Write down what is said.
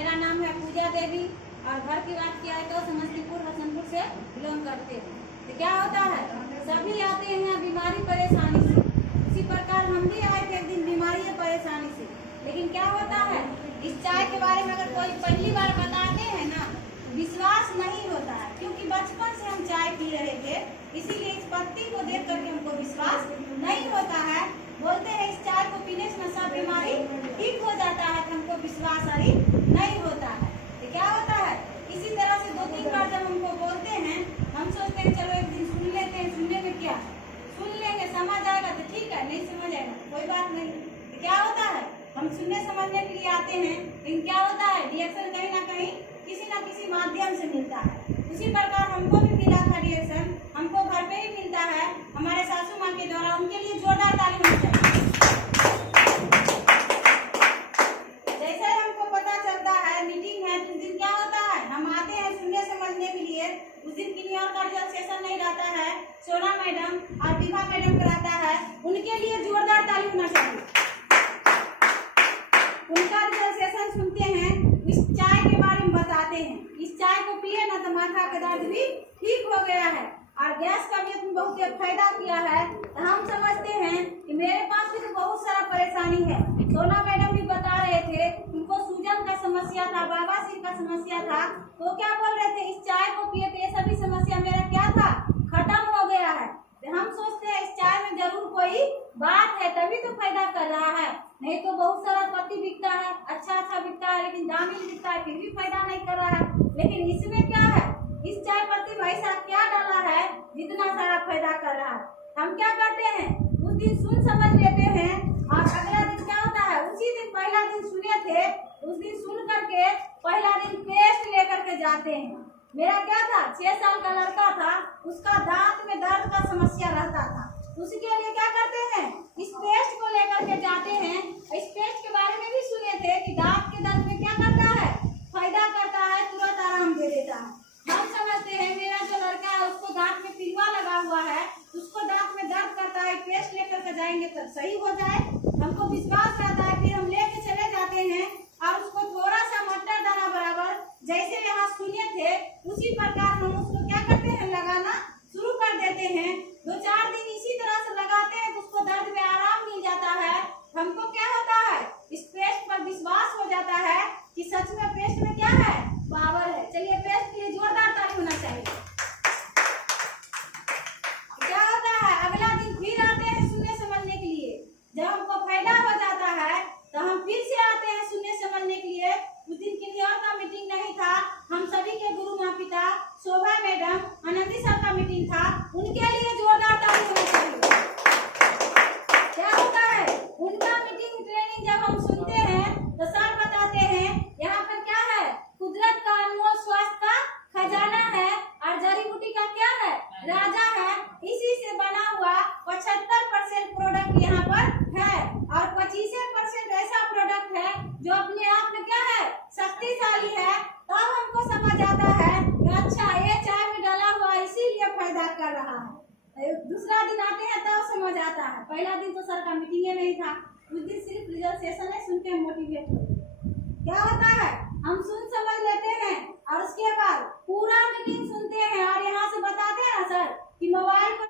मेरा नाम है पूजा देवी और घर की बात किया है तो समस्तीपुर हसनपुर से बिलोंग करते हैं। तो क्या होता है, सभी आते हैं यहाँ बीमारी परेशानी से। उसी प्रकार हम भी आए थे एक दिन बीमारी या परेशानी से। लेकिन क्या होता है, इस चाय के बारे में अगर कोई पहली बार बताते हैं ना, विश्वास नहीं होता है, क्योंकि बचपन से हम चाय पी रहे थे, इसीलिए इस पत्ती को देख करके हमको विश्वास नहीं होता है। बोलते हैं इस चाय को पीने से सब बीमारी ठीक हो जाता है, तो हमको विश्वास अभी नहीं होता है। तो क्या होता है, इसी तरह से 2-3 बार जब हमको बोलते हैं, हम सोचते हैं चलो एक दिन सुन लेते हैं, सुनने में क्या सुन लेंगे, समझ आएगा तो ठीक है, नहीं समझ आएगा कोई बात नहीं। तो क्या होता है, हम सुनने समझने के लिए आते हैं, लेकिन क्या होता है, रिएक्शन कहीं ना कहीं किसी न किसी माध्यम से मिलता है। उसी प्रकार हमको भी मिला था रिएक्शन, हमको घर पे ही मिलता है हमारे सासू माँ के द्वारा। उनके लिए जोरदार ताली होनी चाहिए। जैसे हमको पता चलता है मीटिंग है, उस दिन क्या होता है, हम आते हैं सुनने समझने के लिए। उस दिन किन्हीं और का रिजल्ट सेशन नहीं रहता है, सोना मैडम और विभा मैडम कराता है, उनके लिए जोरदार ताली होना चाहिए। उनका रिजल्ट सेशन सुनते हैं, इस चाय के बारे में बताते हैं, इस चाय को पिए ना तो माथा का दर्द भी ठीक हो गया है और गैस का भी इसमें बहुत फायदा किया है। तो हम समझते हैं कि मेरे पास भी तो बहुत सारा परेशानी है। सोना मैडम भी बता रहे थे उनको सूजन का समस्या था, बवासीर का समस्या था, तो क्या बोल रहे थे, इस चाय को पिए तो ये सभी समस्या मेरा क्या था, खत्म हो गया है। तो हम सोचते हैं इस चाय में जरूर कोई बात है, तभी तो फायदा कर रहा है। नहीं तो बहुत सारा पत्ती बिकता है, अच्छा बिकता है, लेकिन दामी बिकता है, फिर भी फायदा नहीं कर रहा है। लेकिन इसमें क्या है, इस चाय पत्ती भाई साहब क्या डाला है, जितना सारा फायदा कर रहा है। हम क्या करते हैं, उस दिन सुन समझ लेते हैं और अगला दिन क्या होता है, उसी दिन पहला दिन सुने थे, उस दिन सुन करके पहला दिन पेस्ट लेकर के जाते हैं। मेरा क्या था, 6 साल का लड़का था, उसका दांत में दर्द का समस्या रहता था। उसके लिए क्या करते हैं, इस पेस्ट को लेकर के जाते हैं। इस पेस्ट के बारे में भी सुने थे कि दांत के दर्द में क्या करता है, फायदा करता है, तुरंत आराम दे देता है। हम समझते हैं मेरा जो लड़का है उसको दांत में पिलवा लगा हुआ है, उसको दांत में दर्द करता है, पेस्ट लेकर के जाएंगे तो सही हो जाए। हमको विश्वास रहता है, फिर हम लेके चले जाते हैं और उसको थोड़ा सा मटर दाना बराबर जैसे यहाँ सुने थे उसी प्रकार हम उसको क्या करते हैं, लगाना शुरू कर देते हैं। 2-4 दिन इसी तरह से लगाते हैं तो उसको दर्द में आराम मिल जाता है। हमको क्या होता है, इस पेस्ट पर विश्वास हो जाता है कि सच में पेस्ट में क्या है, पावर है। चलिए पेस्ट के लिए जोरदार ताली होना चाहिए। क्या होता है, अगला दिन फिर आते हैं सुनने समझने के लिए। जब हमको फायदा हो जाता है तो हम फिर से आते हैं सुनने समझने के लिए। उस दिन किन्हीं और का मीटिंग नहीं था, हम सभी के गुरु माँ पिता शोभा मैडम, आनंदी सर का मीटिंग था, उनके लिए जोरदार ताली होनी चाहिए। क्या होता है, उनका मीटिंग ट्रेनिंग जब हम सुनते हैं तो सर बताते हैं यहाँ पर क्या है, कुदरत का अनमोल स्वास्थ्य का खजाना है और जड़ी बूटी का क्या है, राजा है। इसी से बना हुआ 75% प्रोडक्ट यहाँ पर है और 25% ऐसा प्रोडक्ट है जो अपने आप में क्या है, शक्तिशाली है। तब हमको समझ आता है कि अच्छा ये चाय में डाला हुआ इसीलिए फायदा कर रहा है। दूसरा दिन आते हैं तब समझ आता है, पहला दिन तो सर का मीटिंग नहीं था, उस दिन सिर्फ रिजल्ट सेशन है, सुन के मोटिवेट हो। क्या होता है, हम सुन समझ लेते हैं और उसके बाद पूरा मीटिंग सुनते हैं और यहाँ से बताते हैं ना सर कि मोबाइल